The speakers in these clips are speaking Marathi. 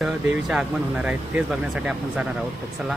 देवीचे आगमन होणार आहे तेच बघण्यासाठी आपण जाणार आहोत. तर चला.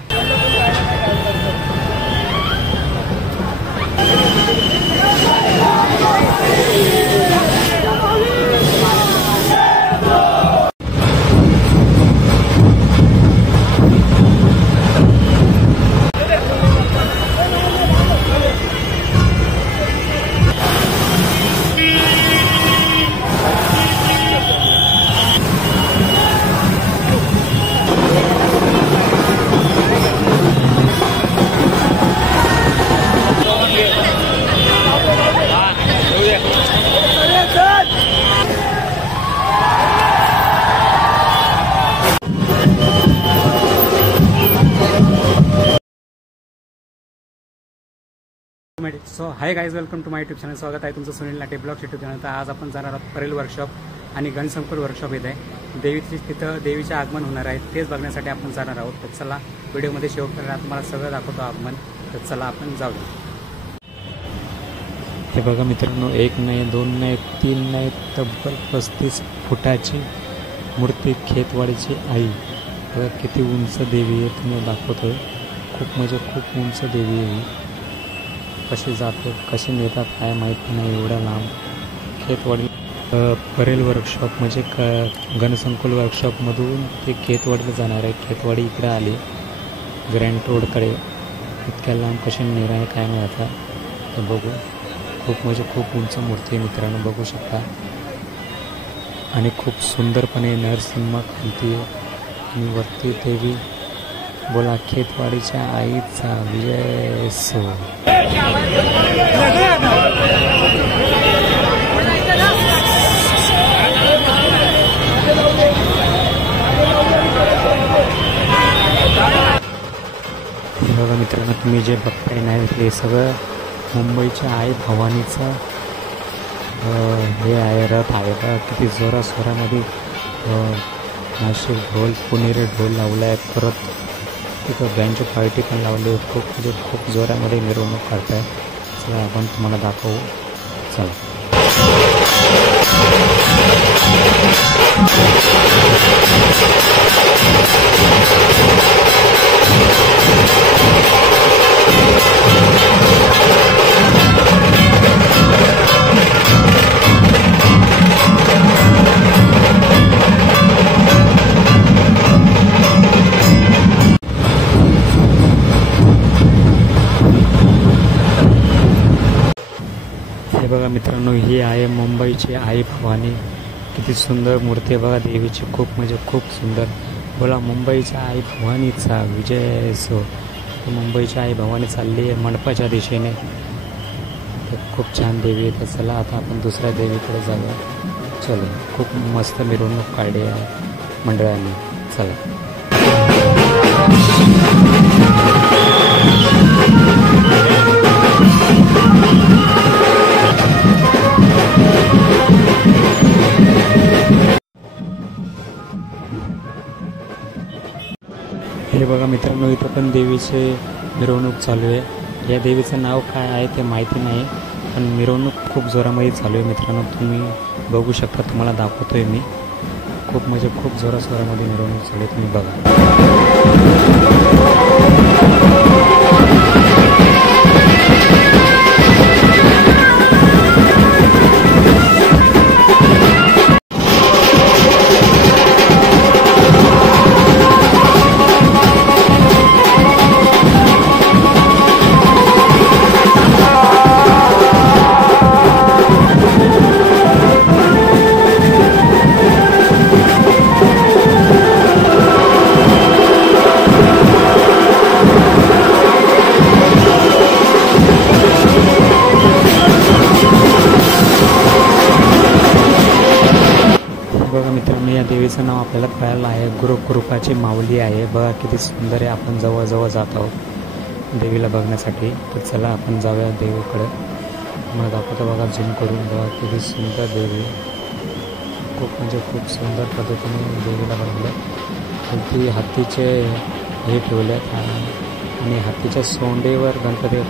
So hi guys, welcome to my YouTube channel. स्वागत आहे तुमचं सुनील नाटे ब्लॉग यूट्यूब चॅनल. तर आज आपण जाणार आहोत परेल वर्कशॉप आणि गणसंकुल वर्कशॉप येत आहे. तिथं देवीचे आगमन होणार आहे तेच बघण्यासाठी आपण जाणार आहोत. तर चला, व्हिडिओमध्ये शेवटपर्यंत तुम्हाला सगळं दाखवतो आगमन. तर चला आपण जाऊया. हे बघा मित्रांनो, 1 नाही 2 नाही 3 नाही तब्बल 35 फुटाची मूर्ती खेतवाडीची आई. बघा किती उंच देवी आहे, तुम्ही दाखवतोय. खूप म्हणजे खूप उंच देवी आहे. कशी जातो कशी नेतात काय माहीत नाही, एवढ्या लांब. खेतवाडी परेल वर्कशॉप म्हणजे गणसंकुल वर्कशॉपमधून ते खेतवाडीला जाणार आहे. खेतवाडी इकडे आली ग्रँड रोडकडे. इतक्या लांब कशी नेणार आहे काय नाही आता, हे बघू. खूप म्हणजे खूप उंच मूर्ती आहे मित्रांनो, बघू शकता. आणि खूप सुंदरपणे नरसिंह खालती आणि वरती देवी. बोला खेतवाडीच्या आईचा विजय असो. बघा मित्रांनो, तुम्ही जे बघताय नाही हे सगळं मुंबईच्या आई भवानीचं हे आहे, रथ आहे. बघा किती जोरासोरामध्ये नाशिक ढोल पुणेरी ढोल लावला आहे. परत तिथं बँड पार्टी पण लावली. खूप म्हणजे खूप जोरामध्ये मिरवणूक काढत आहे. चला आपण तुम्हाला दाखवू. चला. बघा मित्रांनो, ही आहे मुंबईची आई भवानी. किती सुंदर मूर्ती आहे बघा देवीची. खूप म्हणजे खूप सुंदर. बोला मुंबईच्या आई भवानीचा विजय असो. मुंबईची आई भवानी चालली आहे मंडपाच्या दिशेने. खूप छान देवी आहे. तर चला आता आपण दुसऱ्या देवीकडे जाऊया. चलो, खूप मस्त मिरवणूक काढली आहे मंडळाने. चला. हे बघा मित्रांनो, इथं पण देवीचे मिरवणूक चालू आहे. या देवीचं नाव काय आहे ते माहिती नाही, पण मिरवणूक खूप जोरामध्ये चालू आहे मित्रांनो. तुम्ही बघू शकता, तुम्हाला दाखवतोय मी. खूप म्हणजे खूप जोरासोरामध्ये मिरवणूक चालू आहे, तुम्ही बघा. बघा मित्रांनो, या देवीचं नाव आपल्याला कळालं आहे. गुरुकृपाची माऊली आहे. बघा किती सुंदर आहे. आपण जवळजवळ जात आहोत देवीला बघण्यासाठी. तर चला आपण जाऊया देवीकडे. मला दाखवतो बघा झूम करून. बघा किती सुंदर देवी. खूप म्हणजे खूप सुंदर पद्धतीने देवीला बनवलं. ती हत्तीचे हे ठेवल्यात आणि हत्तीच्या सोंडेवर गणपती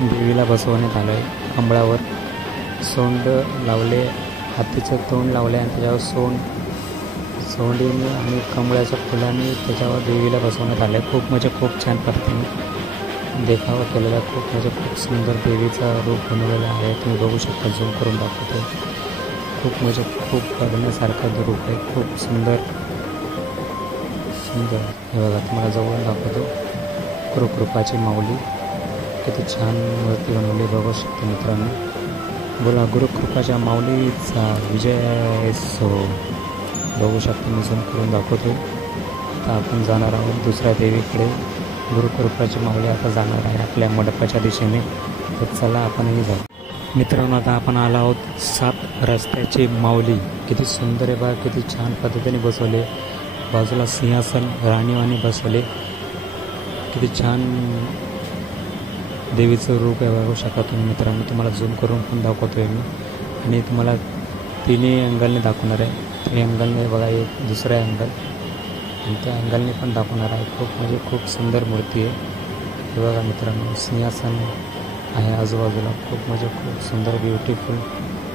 देवीला बसवण्यात आलं आहे. कमळावर सोंड लावले, हत्तीचं तोंड लावले आणि त्याच्यावर सोंड सोंडीने आणि कमळाच्या फुलांनी त्याच्यावर देवीला बसवण्यात आलं आहे. खूप म्हणजे खूप छान पद्धतीने देखावा केलेला, खूप म्हणजे खूप सुंदर देवीचा रूप बनवलेला आहे. तुम्ही बघू शकता, झूम करून दाखवतो. खूप म्हणजे खूप बघण्यासारखं रूप आहे, खूप सुंदर सुंदर. हे बघा, तुम्हाला जवळून दाखवतो. गुरुकृपाची माऊली, किती छान मूर्ती बनवली बघू शकतो मित्रांनो. बोला गुरुकृपाच्या माऊलीचा विजय असो. बघू शकतो, मी झूम करून दाखवतो. आता आपण जाणार आहोत दुसऱ्या देवीकडे. गुरुकृपाची माऊली आता जाणार आहे आपल्या मंडपाच्या दिशेने. तर चला आपणही जाऊ मित्रांनो. आता आपण आलो आहोत 7 रस्त्याची माऊली. किती सुंदर आहे बघा, किती छान पद्धतीने बसवले. बाजूला सिंहासन राणीवाणी बसवले. किती छान देवीचं रूप आहे बघू शकता तुम्ही मित्रांनो. तुम्हाला झूम करून पण दाखवतो आहे मी, आणि तुम्हाला तिन्ही अँगलने दाखवणार आहे. ते अँगलने बघा, एक दुसऱ्या अँगल, आणि त्या अँगलने पण दाखवणार आहे. खूप म्हणजे खूप सुंदर मूर्ती आहे. हे बघा मित्रांनो, सिंहासन आहे आजूबाजूला. खूप म्हणजे खूप सुंदर, ब्युटिफुल.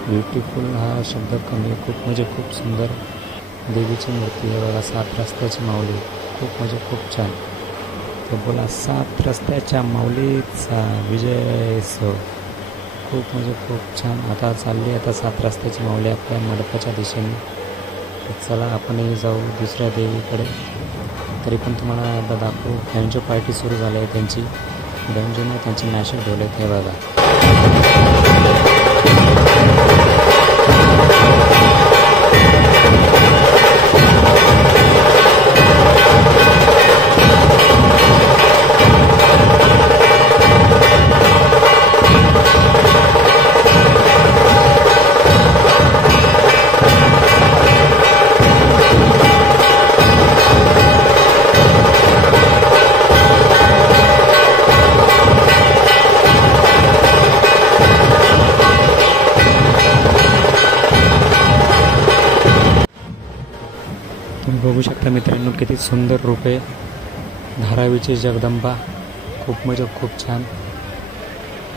ब्युटिफुल हा शब्द कमी, खूप म्हणजे खूप सुंदर देवीची मूर्ती आहे बघा. 7 रस्त्याची माऊली, खूप म्हणजे खूप छान. तर बोला 7 रस्त्याच्या माऊलीचा विजय असो. खूप म्हणजे खूप छान. आता चालली आता 7 रस्त्याची माऊली आपल्या मंडपाच्या दिशेने. तर चला आपणही जाऊ दुसऱ्या देवीकडे. तरी पण तुम्हाला आता दाखवू, बँजो पार्टी सुरू झाली आहे त्यांची. बँजोने त्यांचे मॅशअप ठेवले हे बघा. तुम्ही बघू शकता मित्रांनो, किती सुंदर रूप आहे. धारावीची जगदंबा, खूप म्हणजे खूप छान.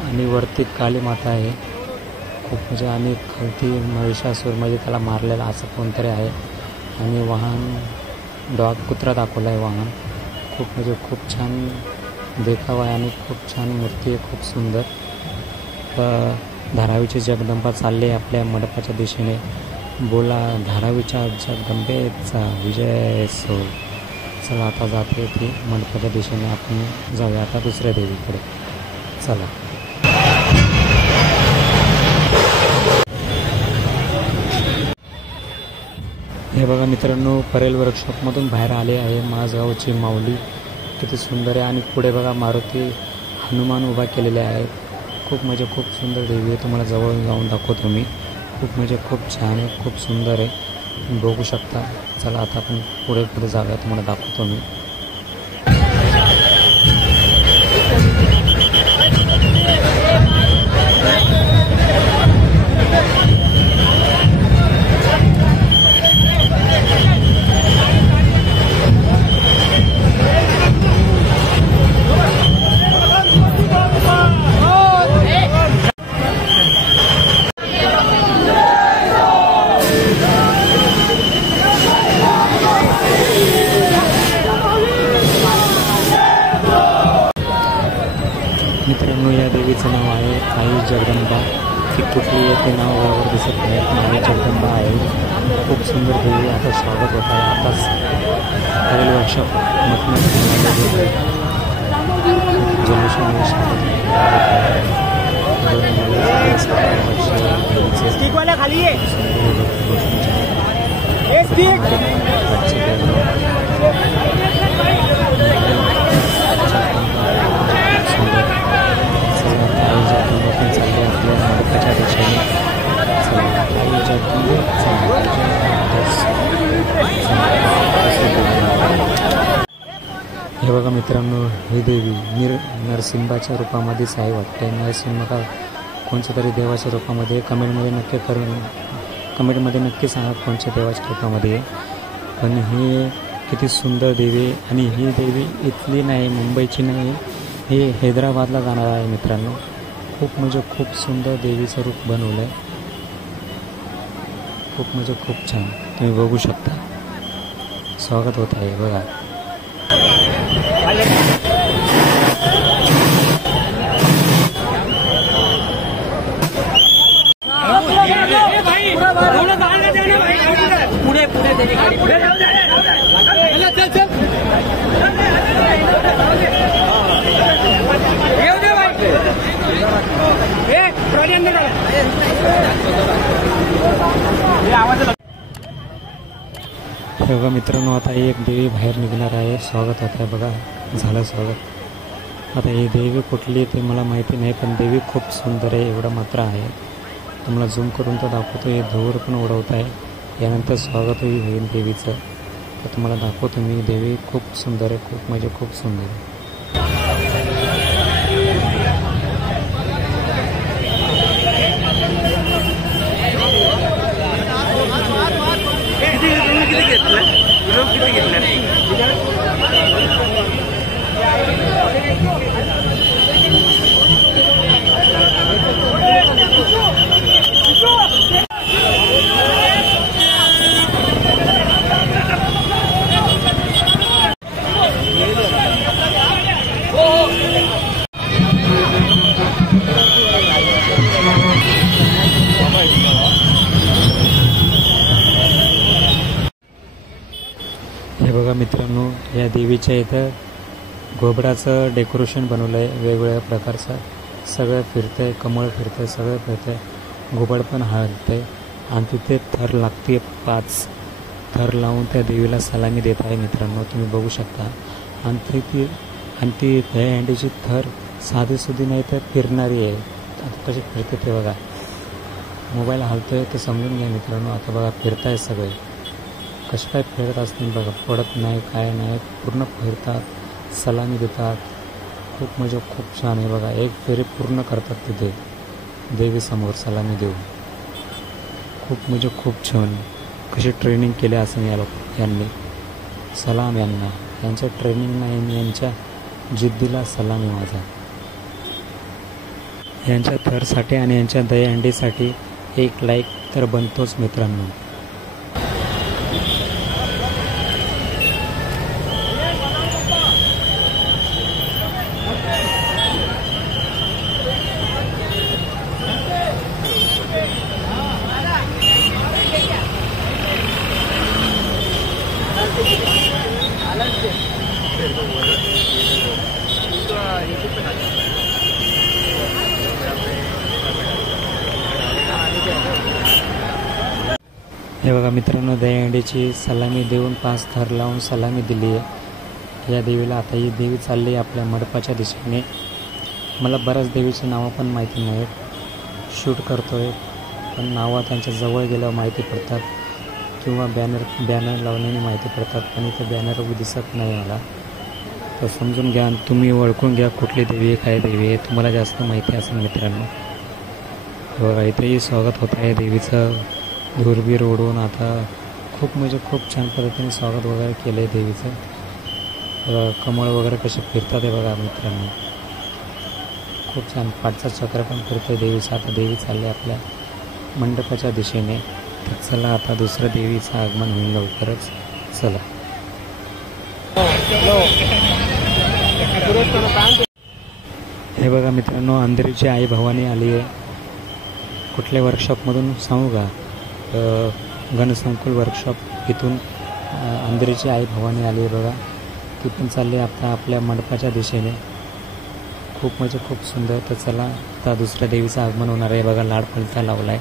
आणि वरती काली माता आहे खूप म्हणजे, आणि खालती महिषासूर म्हणजे त्याला मारलेला असं कोणतरी आहे. आणि वाहन डॉग कुत्रा दाखवला आहे वाहन. खूप म्हणजे खूप छान देखावा आहे आणि खूप छान मूर्ती आहे, खूप सुंदर. धारावीची जगदंबा चालली आहे आपल्या मंडपाच्या दिशेने. बोला धारावीच्या जगदंबेचा विजय असो. चला आता जाते ती मंडपाच्या दिशेने. आपण जाऊया आता दुसऱ्या देवीकडे. चला. हे बघा मित्रांनो, परेल वर्कशॉपमधून बाहेर आले आहे माझगावची माऊली. किती सुंदर आहे. आणि पुढे बघा मारुती हनुमान उभा केलेले आहेत. खूप म्हणजे खूप सुंदर देवी आहे. तुम्हाला जवळ जाऊन दाखवतो मी. खूप म्हणजे खूप छान आहे, खूप सुंदर आहे. तुम्ही बघू शकता. चला आता आपण पुढे पुढे जाऊया, तुम्हाला दाखवतो मी. मित्रांनो, या देवीचं नाव आहे आई जगदंबा. ती कुठली आहे ते नाव बरोबर दिसत नाही, पण आई जगदंबा आहे. खूप सुंदर देवी. आता स्वागत होत आहे. आताच परेल वर्कशॉप जल्लोषामुळे हे बघा मित्रांनो, ही देवी नरसिंहाच्या रूपामध्येच आहे वाटते. नरसिंह का कोणत्या तरी देवाच्या रूपामध्ये. कमेंटमध्ये नक्की सांगा कोणत्या देवाच्या रूपामध्ये आहे. पण ही किती सुंदर देवी. आणि ही देवी इथली नाही, मुंबईची नाही, हे हैदराबादला जाणार आहे मित्रांनो. खूप म्हणजे खूप सुंदर देवीचं रूप बनवलं आहे. खूप म्हणजे खूप छान. तुम्ही बघू शकता. स्वागत होत आहे बघा. बघा मित्रांनो, आता एक देवी बाहेर निघणार आहे. स्वागत होत आहे बघा. झालं स्वागत. आता ही देवी कुठली ते मला माहिती नाही, पण देवी खूप सुंदर आहे एवढं मात्र आहे. तुम्हाला झूम करून तर दाखवतो. हे धूर पण उडवत आहे. यानंतर स्वागतही होईल देवीचं. तर तुम्हाला दाखवतो मी. देवी खूप सुंदर आहे, खूप म्हणजे खूप सुंदर आहे. हे बघा मित्रांनो, या देवीच्या इथं घोबडाचं डेकोरेशन बनवलं आहे वेगवेगळ्या प्रकारचं. सगळं फिरतंय, कमळ फिरतंय, सगळं फिरतंय. घोबड पण हलतंय आणि तिथे थर लागते. 5 थर लावून त्या देवीला सलामी देत आहे मित्रांनो, तुम्ही बघू शकता. आणि ती दहीहंडीची थर साधी सुधी नाही तर फिरणारी आहे. आता कशी फिरते ते बघा. मोबाईल हलतोय ते समजून घ्या मित्रांनो. आता बघा फिरताय सगळे. कसे काय फिरत असतील बघा. पडत नाही, काय नाही, पूर्ण फिरतात, सलामी देतात. खूप म्हणजे खूप छान आहे बघा. एक फेरी पूर्ण करतात तिथे देवीसमोर सलामी देऊन. खूप म्हणजे खूप छान. कशी ट्रेनिंग केली असेल यांनी. सलाम यांना. यांच्या ट्रेनिंग नाही, यांच्या जिद्दीला सलामी माझा. यांच्या थरसाठी आणि यांच्या दहीहंडीसाठी एक लाईक तर बनतोच मित्रांनो. हे बघा मित्रांनो, दहीहंडीची सलामी देऊन 5 थर लावून सलामी दिली आहे या देवीला. आता ही देवी चालली आपल्या मंडपाच्या दिशेने. मला बऱ्याच देवीची नावं पण माहिती नाहीत. शूट करतोय पण नावं त्यांच्या जवळ गेल्यावर माहिती पडतात किंवा बॅनर लावल्याने माहिती पडतात. पण इथे बॅनर दिसत नाही मला. तर समजून घ्या आणि तुम्ही ओळखून घ्या कुठली देवी आहे, काय देवी आहे. तुम्हाला जास्त माहिती असेल मित्रांनो. बघा इथेही स्वागत होत आहे देवीचं. धूरबीर ओढून आता खूप म्हणजे खूप छान पद्धतीने स्वागत वगैरे केलं आहे देवीचं. कमळ वगैरे कसे फिरतात आहे बघा मित्रांनो. खूप छान. 5चा चक्र पण फिरतोय देवीचा. आता देवी चालली आपल्या मंडपाच्या दिशेने. तर चला आता दुसऱ्या देवीचं आगमन होईल लवकरच. चला. हे बघा मित्रांनो, अंधेरीची आई भवानी आली आहे. कुठल्या वर्कशॉपमधून सांगू का? गणसंकुल वर्कशॉप इथून अंधेरीची आई भवानी आली आहे बघा. ती पण चालली आता आपल्या मंडपाच्या दिशेने. खूप म्हणजे खूप सुंदर. तर चला आता दुसऱ्या देवीचं आगमन होणार आहे बघा. लाड फलता लावला आहे.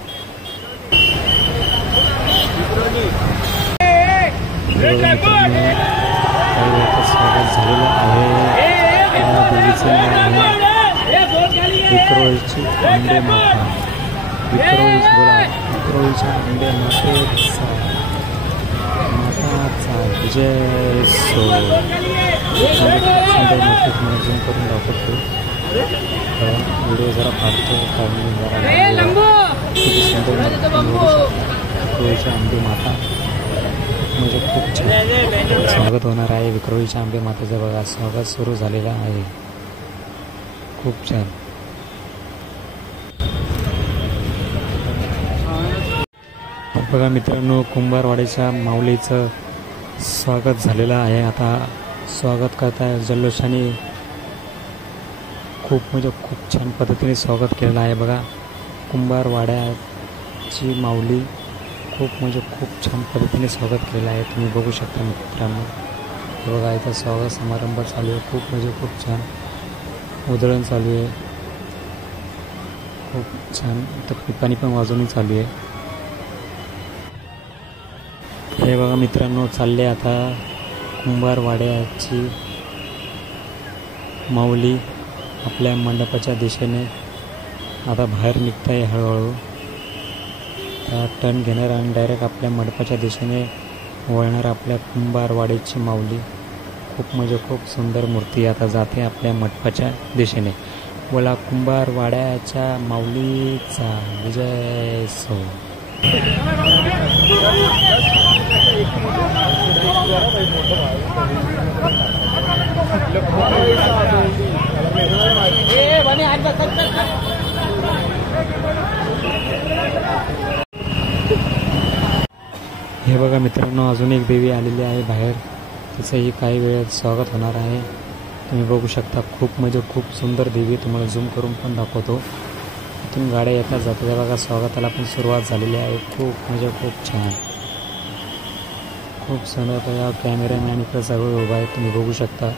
स्वागत झालेलं आहे. देवीचं नाव आहे विक्रोळीची आंबे माता. विक्रोळीच्या आंबे मातेचा विजय सो. सुंदर मोठे झूम करून दाखवतो. व्हिडिओ जरा पाहतो कारण जरा किती सुंदर विक्रोळीच्या आंबे माता. म्हणजे खूप छान स्वागत होणार आहे विक्रोळीच्या आंबे मातेचं बघा. स्वागत सुरू झालेलं आहे. खूप छान. बघा मित्रांनो, कुंभारवाडीच्या माऊलीचं स्वागत झालेलं आहे. आता स्वागत करताय जल्लोषाने, खूप छान पद्धतीने स्वागत केलेलं आहे बघा. कुंभारवाड्याची माऊली खूप छान पद्धतीने स्वागत केलेलं आहे. तुम्ही बघू शकता मित्रांनो. बघा इथं स्वागत समारंभ चालू आहे. खूप छान उधळण चालू आहे. खूप छान इथं पिपाणी पण वाजवणी चालू आहे. हे बघा मित्रांनो, चालले आता कुंभारवाड्याची माऊली आपल्या मंडपाच्या दिशेने आता बाहेर निघता आहे. हळूहळू टर्न घेणार आणि डायरेक्ट आपल्या मंडपाच्या दिशेने वळणार आपल्या कुंभारवाड्याची माऊली. खूप सुंदर मूर्ती आता जाते आपल्या मंडपाच्या दिशेने. बोला कुंभारवाड्याच्या माऊलीचा विजय सो. हे बघा मित्रांनो, अजून एक देवी आलेली आहे बाहेर. तिचंही काही वेळात स्वागत होणार आहे. तुम्ही बघू शकता. खूप सुंदर देवी. तुम्हाला झूम करून पण दाखवतो. इथून गाड्या येतात जातात. बघा स्वागताला पण सुरुवात झालेली आहे. खूप छान. खूप सुंदर. कॅमेरामॅन इकडे सगळं उभा आहे. तुम्ही बघू शकता.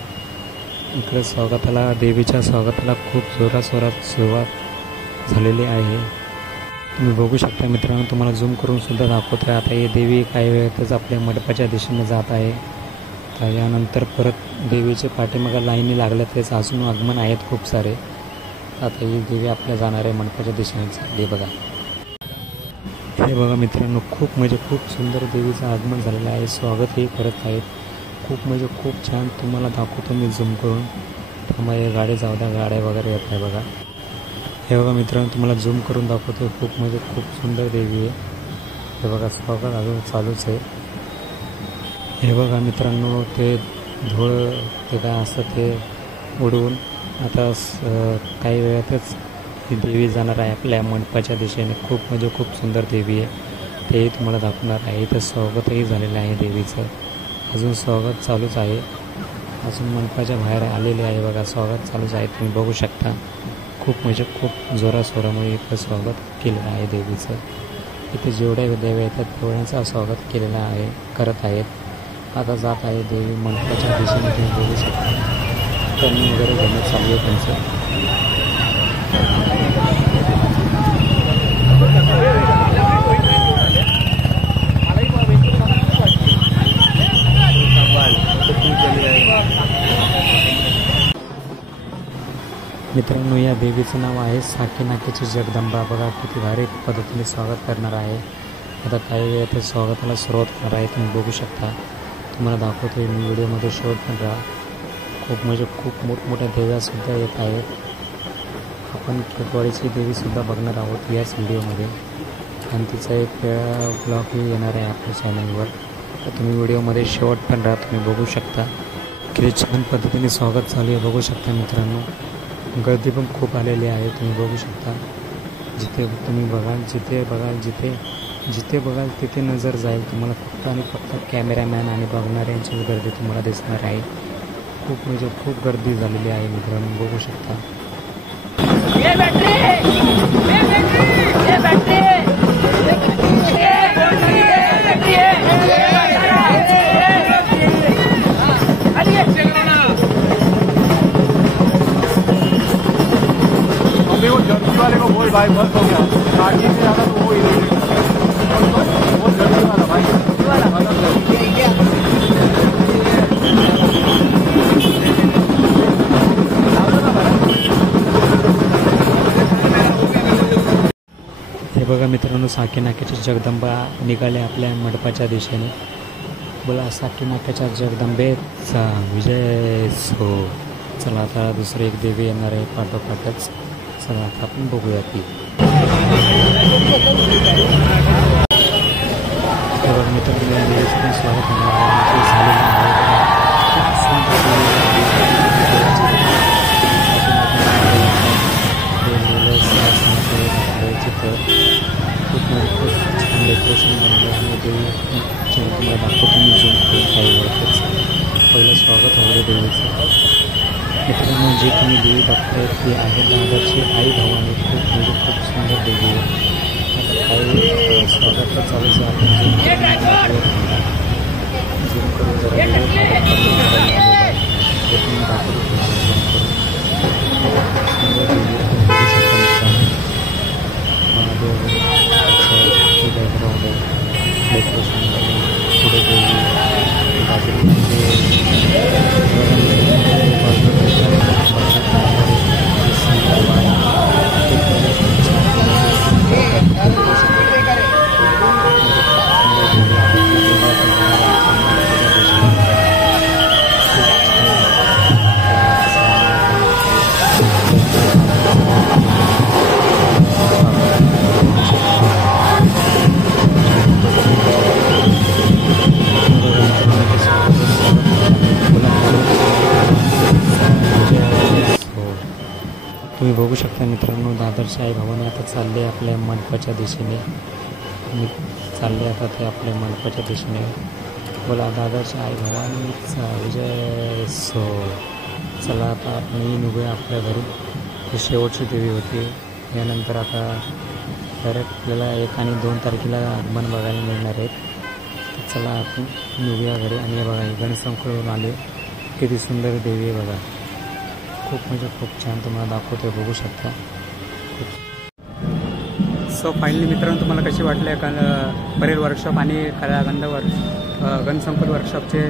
इकडे स्वागताला, देवीच्या स्वागताला खूप जोरात सुरुवात झालेली आहे. तुम्ही बघू शकता मित्रांनो. तुम्हाला झूम करून सुद्धा दाखवतो आहे. आता ही देवी काही वेळातच आपल्या मंडपाच्या दिशेने जात आहे. तर यानंतर परत देवीचे पाठीमागं लाईनी लागल्या. तेच अजून आगमन आहेत खूप सारे. आता ही देवी आपल्या जाणाऱ्या मंडपाच्या दिशेने चालली बघा. हे बघा मित्रांनो, खूप सुंदर देवीचं आगमन झालेलं आहे. स्वागतही करत आहेत. खूप छान. तुम्हाला दाखवतो मी झूम करून. त्यामुळे गाडी जाऊ द्या. गाड्या वगैरे येत आहे बघा. हे बघा मित्रांनो, तुम्हाला झूम करून दाखवतो. खूप सुंदर देवी आहे. हे बघा स्वागत अजून चालूच आहे. हे बघा मित्रांनो, ते धूळ ते काय असतं ते उडवून आता काही वेळातच ही देवी जाणार आहे आपल्या मंडपाच्या दिशेने. खूप सुंदर देवी आहे. तेही तुम्हाला दाखवणार आहे. इथं स्वागतही झालेलं आहे देवीचं. अजून स्वागत चालूच आहे. अजून मंडपाच्या बाहेर आलेले आहे बघा. स्वागत चालूच आहे. तुम्ही बघू शकता. खूप जोरासोरामुळे इथं स्वागत केलेलं आहे देवीचं. इथे जेवढ्या देवी येतात तेवढ्यांचं स्वागत केलेलं आहे, करत आहेत. आता जात आहे देवी मंडपाच्या दिशेने. तुम्ही बघू शकता. टर्निंग वगैरे घेणं चालू आहे त्यांचं. मित्रांनो, या देवीचं नाव आहे साकीनाक्याची जगदंबा. बघा किती भारी पद्धतीने स्वागत करणार आहे. आता काही वेळात स्वागताला सुरुवात करणार आहे. तुम्ही बघू शकता. तुम्हाला दाखवतो मी व्हिडिओमध्ये शोध पण राहा. खूप मोठमोठ्या देव्यासुद्धा येत आहेत. आपण खेटवाडीची देवीसुद्धा बघणार आहोत याच व्हिडिओमध्ये. आणि तिचा एक ब्लॉगही येणार आहे आपल्या चॅनलवर. तर तुम्ही व्हिडिओमध्ये शेवट पण राहा. तुम्ही बघू शकता किती छान पद्धतीने स्वागत चालू आहे. बघू शकता मित्रांनो. गर्दी पण खूप आलेली आहे. तुम्ही बघू शकता. जिथे तुम्ही बघाल जिथे बघाल तिथे नजर जाईल तुम्हाला. फक्त कॅमेरामॅन आणि बघणाऱ्यांची गर्दी तुम्हाला दिसणार आहे. खूप गर्दी झालेली आहे मित्रांनो. बघू शकता. वाले को बोल भाई बस हो गया. गाड़ी से ज़्यादा तो वो ही बहुत जल्दी वाला भाई. हे बघा मित्रांनो, साकीनाक्याची जगदंबा निघाले आपल्या मंडपाच्या दिशेने. बोला साकीनाक्याच्या जगदंबेचा विजय हो. चला आता दुसरी एक देवी येणार आहे पाठोपाठच. चला आता आपण बघूया ती. बघा मित्रांनो, देवीचं पण स्वागत होणार आहे. झालेलं आहे. खूप छान डेकोरेशन बनलं आहे. देवी तुम्हाला दाखवतो मी झूम काही वेळातच पहिलं स्वागत वगैरे देवीचं. मित्रांनो, जी तुम्ही देवी बघताय ती आहे दादरची आई भवानी. खूप म्हणजे खूप सुंदर देवी आहे. आता काही स्वागत चालूच आहे. आपण झूम करून जरा हे तुम्ही दाखवू सुंदर देवी महादेव बॅकग्राऊंड आहे. डेकोरेशन पुढे देवी तुम्ही बघू शकता मित्रांनो, दादरच्या आई भवानी आता चालले आपल्या मंडपाच्या दिशेने. चालले आता ते आपल्या मंडपाच्या दिशेने. बोला दादरच्या आई भवानीचा विजय सो. चला आता आपण निघूया आपल्या घरी. ही शेवटची देवी होती. यानंतर आता डायरेक्ट आपल्याला 1 आणि 2 तारखेला आगमन बघायला मिळणार आहेत. तर चला आपण निघूया घरी. आणि बघा गणसंकुळून आले. किती सुंदर देवी आहे बघा. खूप म्हणजे खूप छान तुम्हाला दाखवते, बघू शकता. सो फायनली मित्रांनो, तुम्हाला कशी वाटले परेल वर्कशॉप आणि कलागंध गणसंकुल वर्कशॉपचे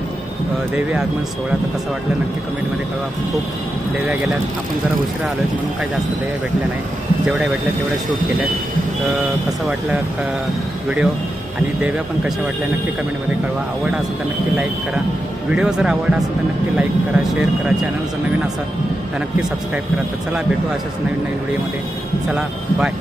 देवी आगमन सोहळा? तर कसं वाटलं नक्की कमेंटमध्ये कळवा. खूप देव्या गेल्यात. आपण जरा उशिरा आलो म्हणून काही जास्त देव्या भेटल्या नाही. जेवढ्या भेटल्या तेवढ्या शूट केल्यात. तर कसं वाटलं व्हिडिओ आणि देव्या पण कशा वाटल्या नक्की कमेंटमध्ये कळवा. आवडला असेल तर नक्की लाईक करा. व्हिडिओ जर आवडला असेल तर नक्की लाईक करा, शेअर करा. चॅनल जर नवीन असाल तर नक्की सबस्क्राईब करा. तर चला भेटू अशाच नवीन व्हिडिओमध्ये. चला बाय.